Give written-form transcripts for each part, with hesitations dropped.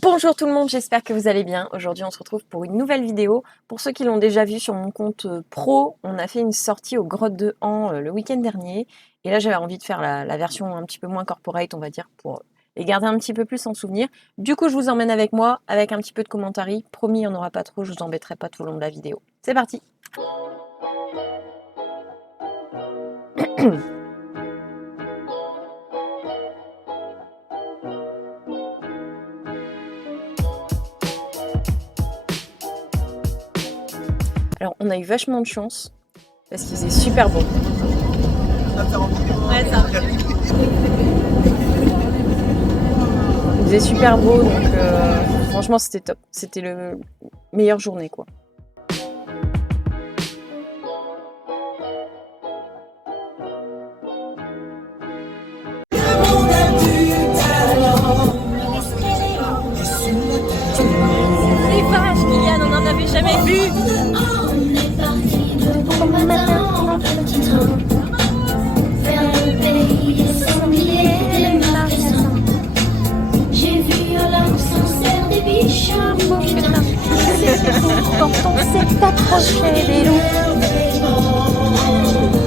Bonjour tout le monde, j'espère que vous allez bien. Aujourd'hui, on se retrouve pour une nouvelle vidéo. Pour ceux qui l'ont déjà vu sur mon compte pro, on a fait une sortie aux grottes de Han le week-end dernier. Et là, j'avais envie de faire la version un petit peu moins corporate, on va dire, pour les garder un petit peu plus en souvenir. Du coup, je vous emmène avec moi, avec un petit peu de commentaires. Promis, il n'y en aura pas trop, je vous embêterai pas tout au long de la vidéo. C'est parti! Alors, on a eu vachement de chance, parce qu'il faisait super beau. Ouais, ça. Il faisait super beau, donc franchement c'était top. C'était la meilleure journée quoi. Les vaches, Kylian, on n'en avait jamais vu.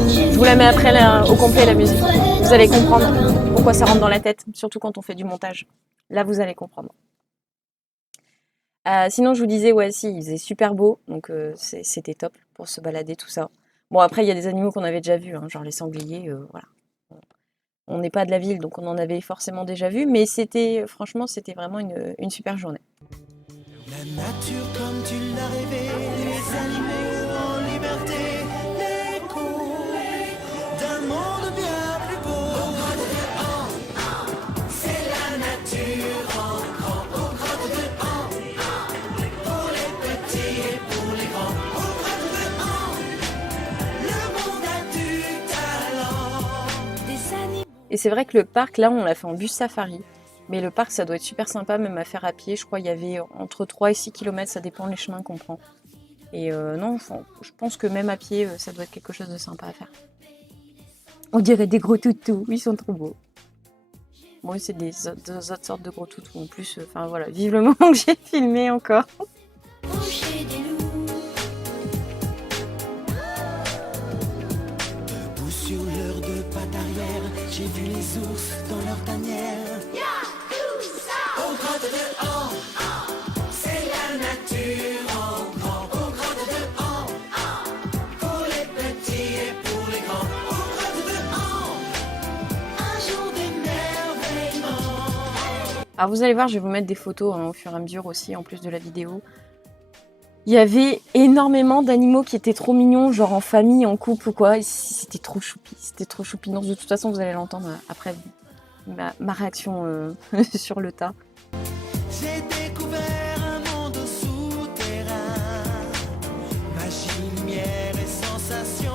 Je vous la mets après au complet la musique. Vous allez comprendre pourquoi ça rentre dans la tête, surtout quand on fait du montage. Là, vous allez comprendre. Sinon, je vous disais, ouais, si, il faisait super beau, donc c'était top pour se balader, tout ça. Bon, après, il y a des animaux qu'on avait déjà vus, hein, genre les sangliers, voilà. On n'est pas de la ville, donc on en avait forcément déjà vu, mais franchement, c'était vraiment une super journée. La nature comme tu l'as rêvé, les animaux en liberté, l'écho d'un monde bien plus beau. C'est la nature en grand, aux grottes de Han, pour les petits et pour les grands. Aux grottes de Han, le monde a du talent. Des animaux. Et c'est vrai que le parc, là, on l'a fait en bus safari. Mais le parc, ça doit être super sympa, même à faire à pied. Je crois qu'il y avait entre 3 et 6 km, ça dépend des chemins qu'on prend. Et non, je pense que même à pied, ça doit être quelque chose de sympa à faire. On dirait des gros toutous, ils sont trop beaux. Bon, c'est des autres sortes de gros toutous en plus. Enfin voilà, vive le moment que j'ai filmé encore. Debout sur leur deux pattes arrière, j'ai vu les ours dans leur tanière. Aux grottes de Han, c'est la nature en grand. Aux grottes de Han, pour les petits et pour les grands. Aux grottes de Han, un jour d'émerveillement. Alors vous allez voir, je vais vous mettre des photos hein, au fur et à mesure aussi, en plus de la vidéo. Il y avait énormément d'animaux qui étaient trop mignons, genre en famille, en couple ou quoi. C'était trop choupi, c'était trop choupi. Donc de toute façon, vous allez l'entendre après ma réaction sur le tas. J'ai découvert un monde souterrain, magie, lumière et sensation.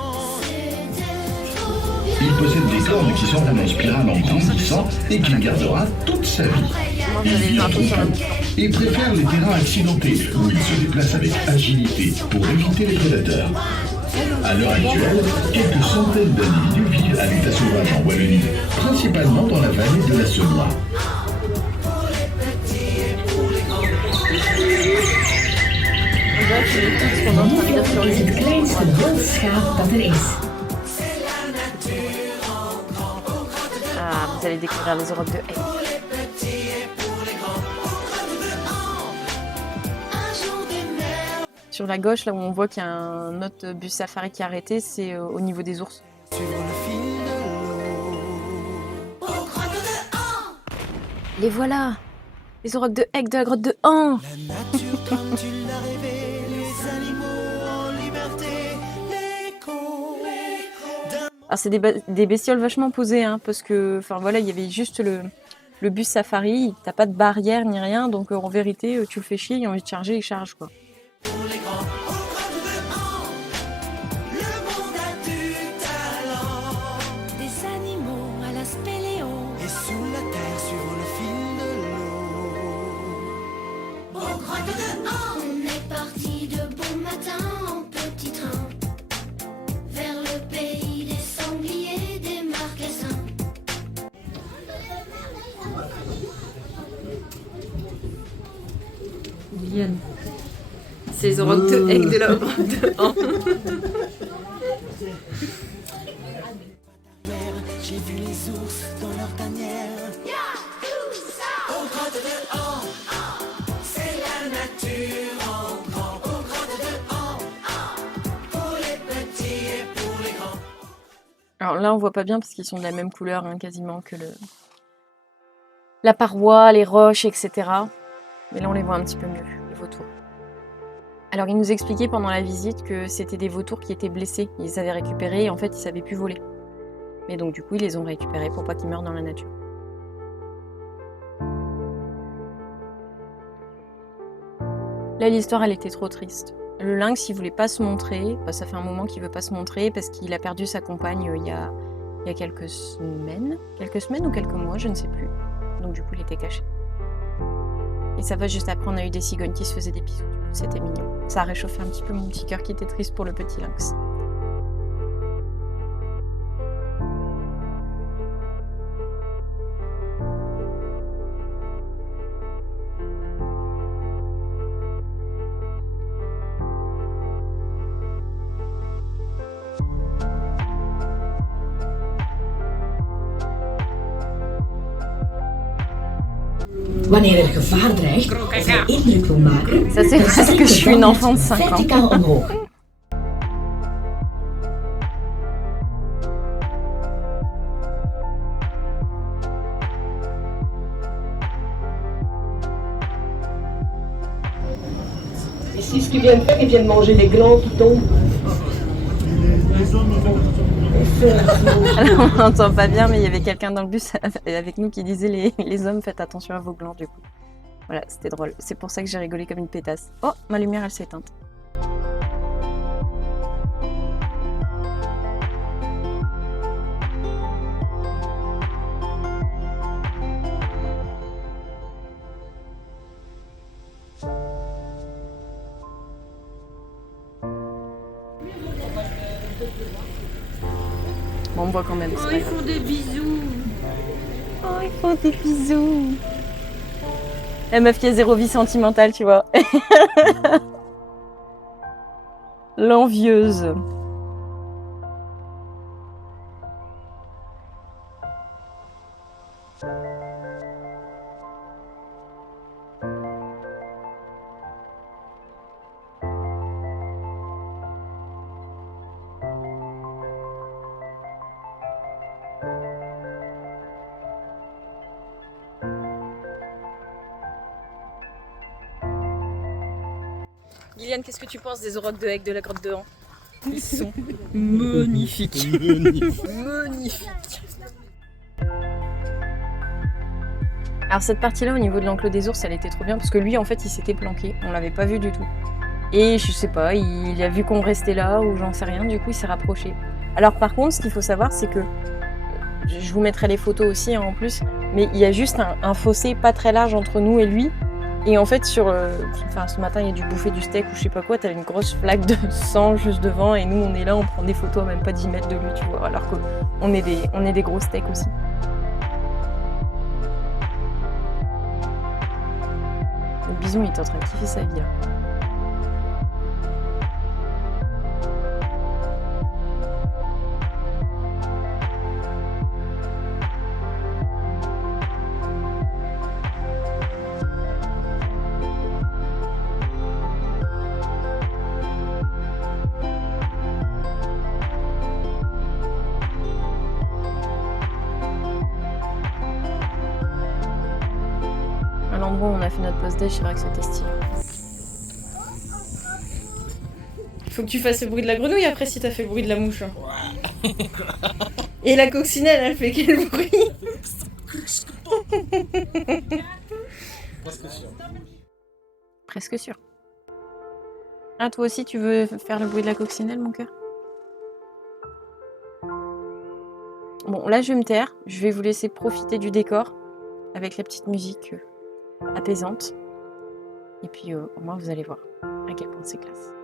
Il possède des cornes qui sont en spirale en grandissant et qu'il gardera toute sa vie. Il vit en troupeau et préfère les terrains accidentés où il se déplace avec agilité pour éviter les prédateurs. À l'heure actuelle, quelques centaines d'individus vivent à l'état sauvage en Wallonie, principalement dans la vallée de la Senoie. Ah, vous allez découvrir les Europe de Hay. Sur la gauche, là où on voit qu'il y a un autre bus safari qui est arrêté, c'est au niveau des ours. Les voilà! Les Europe de Hay de la grotte de Han! La nature comme tu l'as rêvé, les animaux en liberté, l'écho d'un... Alors c'est des bestioles vachement posées, hein, parce que, enfin voilà, il y avait juste le bus safari, t'as pas de barrière ni rien, donc en vérité, tu le fais chier, il a envie de charger, il charge quoi. Pour les grands, aux grottes de Han, le monde a du talent. Des animaux à la spéléo, et sous la terre sur le fil de l'eau. Aux grottes de Han, on est parti de bon matin en petit train, vers le pays des sangliers, des marcassins. Yann. C'est les aurochs de Aigle de la grotte de Han. J'ai vu les ours dans leur tanière. Aux grottes de Han, c'est la nature en grand. Aux grottes de Han, pour les petits et pour les grands. Alors là, on voit pas bien parce qu'ils sont de la même couleur hein, quasiment que la paroi, les roches, etc. Mais là, on les voit un petit peu mieux, les vautours. Alors, il nous expliquait pendant la visite que c'était des vautours qui étaient blessés. Ils les avaient récupérés et en fait, ils savaient plus voler. Mais donc, du coup, ils les ont récupérés pour pas qu'ils meurent dans la nature. Là, l'histoire, elle était trop triste. Le lynx, il voulait pas se montrer. Bah, ça fait un moment qu'il veut pas se montrer parce qu'il a perdu sa compagne il y a quelques semaines. Quelques semaines ou quelques mois, je ne sais plus. Donc, du coup, il était caché. Et ça va, juste après, on a eu des cigognes qui se faisaient des bisous. Du coup, c'était mignon. Ça a réchauffé un petit peu mon petit cœur qui était triste pour le petit lynx. Wanneer er gevaar dreigt of hij indruk wil maken, Ça, c'est parce que je suis une enfant de 5 ans. verticaal omhoog. Et si ce qu'ils viennent faire, ils viennent manger les glands qui tombent. Alors, on n'entend pas bien, mais il y avait quelqu'un dans le bus avec nous qui disait les hommes, faites attention à vos glands du coup. Voilà, c'était drôle. C'est pour ça que j'ai rigolé comme une pétasse. Oh, ma lumière, elle s'est éteinte. Bon, on voit quand même. Oh, ils font des bisous. Oh, ils font des bisous. La meuf qui a zéro vie sentimentale, tu vois. L'envieuse. Liliane, qu'est-ce que tu penses des aurochs de Aigle de la grotte de Han? Ils sont magnifiques. Magnifiques. Alors cette partie-là, au niveau de l'enclos des ours, elle était trop bien parce que lui, en fait, il s'était planqué. On l'avait pas vu du tout. Et je sais pas, il a vu qu'on restait là ou j'en sais rien. Du coup, il s'est rapproché. Alors par contre, ce qu'il faut savoir, c'est que je vous mettrai les photos aussi hein, en plus, mais il y a juste un fossé pas très large entre nous et lui. Et en fait, ce matin, il a dû bouffer du steak ou je sais pas quoi, t'avais une grosse flaque de sang juste devant et nous, on est là, on prend des photos à même pas 10 mètres de lui, tu vois, alors qu'on est des gros steaks aussi. Le bison, il est en train de kiffer sa vie, là. À l'endroit où on a fait notre pause déj, c'est vrai que c'était stylé. Faut que tu fasses le bruit de la grenouille après si t'as fait le bruit de la mouche. Hein. Et la coccinelle, elle fait quel bruit? Presque sûr. Presque sûr. Ah, toi aussi, tu veux faire le bruit de la coccinelle, mon cœur? Bon, là, je vais me taire. Je vais vous laisser profiter du décor avec la petite musique apaisante. Et puis, au moins, vous allez voir à quel point c'est classe.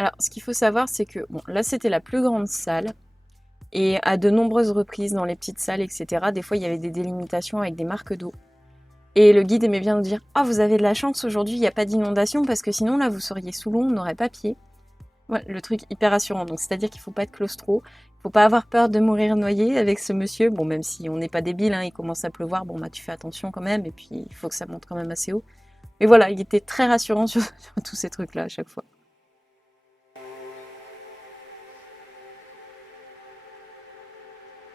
Alors, ce qu'il faut savoir, c'est que bon, là, c'était la plus grande salle. Et à de nombreuses reprises, dans les petites salles, etc., des fois, il y avait des délimitations avec des marques d'eau. Et le guide aimait bien nous dire « Ah, vous avez de la chance, aujourd'hui, il n'y a pas d'inondation, parce que sinon, là, vous seriez sous l'eau, on n'aurait pas pied. » Ouais, le truc hyper rassurant. Donc, c'est-à-dire qu'il ne faut pas être claustro, il ne faut pas avoir peur de mourir noyé avec ce monsieur. Bon, même si on n'est pas débile, hein, il commence à pleuvoir, bon, bah, tu fais attention quand même, et puis il faut que ça monte quand même assez haut. Mais voilà, il était très rassurant sur tous ces trucs-là à chaque fois.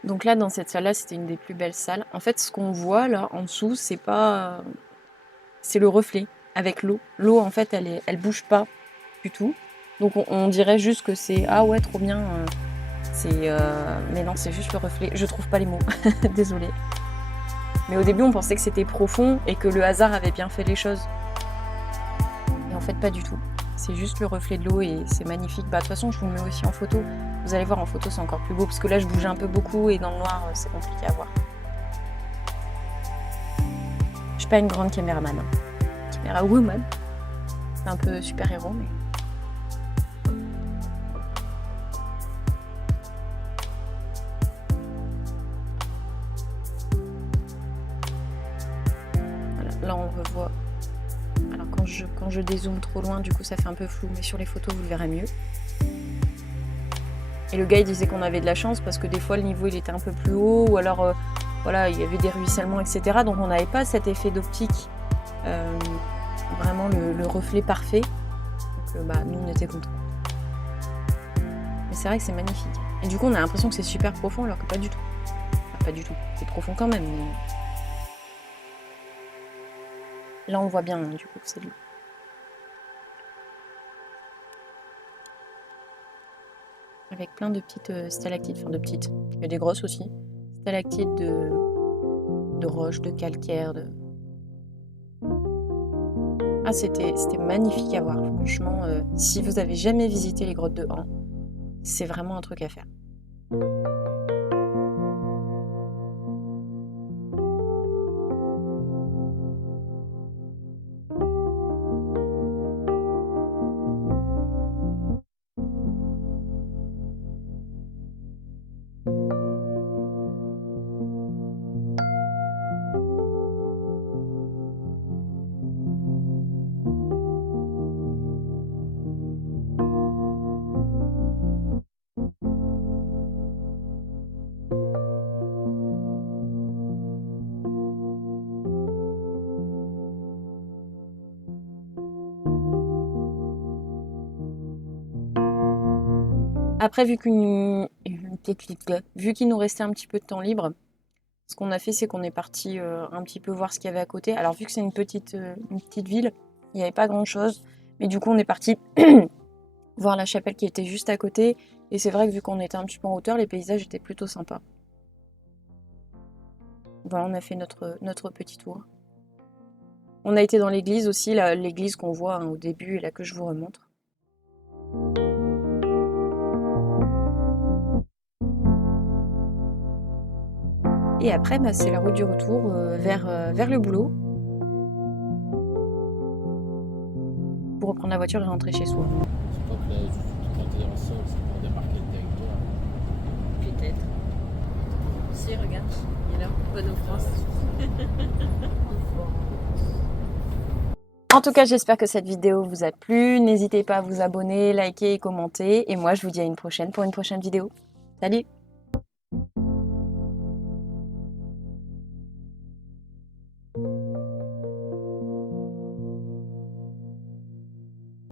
Donc là, dans cette salle-là, c'était une des plus belles salles. En fait, ce qu'on voit là en dessous, c'est pas, c'est le reflet avec l'eau. L'eau, en fait, elle bouge pas du tout. Donc on dirait juste que c'est ah ouais, trop bien. Mais non, c'est juste le reflet. Je trouve pas les mots. Désolée. Mais au début, on pensait que c'était profond et que le hasard avait bien fait les choses. Et en fait, pas du tout. C'est juste le reflet de l'eau et c'est magnifique. Bah, de toute façon, je vous le mets aussi en photo. Vous allez voir, en photo, c'est encore plus beau parce que là, je bouge un peu beaucoup et dans le noir, c'est compliqué à voir. Je suis pas une grande caméraman. Hein. Caméra woman. C'est un peu super-héros, mais... Voilà, là, on revoit... Alors, quand je dézoome trop loin, du coup, ça fait un peu flou, mais sur les photos, vous le verrez mieux. Et le gars, il disait qu'on avait de la chance parce que des fois, le niveau, il était un peu plus haut, ou alors, voilà, il y avait des ruissellements, etc. Donc, on n'avait pas cet effet d'optique, vraiment le reflet parfait. Donc, bah, nous, on était contents. Mais c'est vrai que c'est magnifique. Et du coup, on a l'impression que c'est super profond, alors que pas du tout. Enfin, pas du tout. C'est profond quand même, mais... Là, on le voit bien, hein, du coup, c'est lui. Avec plein de petites stalactites, enfin de petites, il y a des grosses aussi, stalactites de roches, de calcaire, de... Ah, c'était magnifique à voir, franchement, si vous avez jamais visité les grottes de Han, c'est vraiment un truc à faire. Après, vu qu'il nous restait un petit peu de temps libre, ce qu'on a fait, c'est qu'on est parti un petit peu voir ce qu'il y avait à côté. Alors, vu que c'est une petite ville, il n'y avait pas grand-chose. Mais du coup, on est parti voir la chapelle qui était juste à côté. Et c'est vrai que vu qu'on était un petit peu en hauteur, les paysages étaient plutôt sympas. Voilà, on a fait notre petit tour. On a été dans l'église aussi, l'église qu'on voit hein, au début et là que je vous remontre. Et après, bah, c'est la route du retour vers le boulot. Pour reprendre la voiture et rentrer chez soi. Je crois que là, quand t'es dans le sol, c'est pour démarquer le territoire. Peut-être. Si, regarde, il est là, bonne France. En tout cas, j'espère que cette vidéo vous a plu. N'hésitez pas à vous abonner, liker et commenter. Et moi, je vous dis à une prochaine pour une prochaine vidéo. Salut!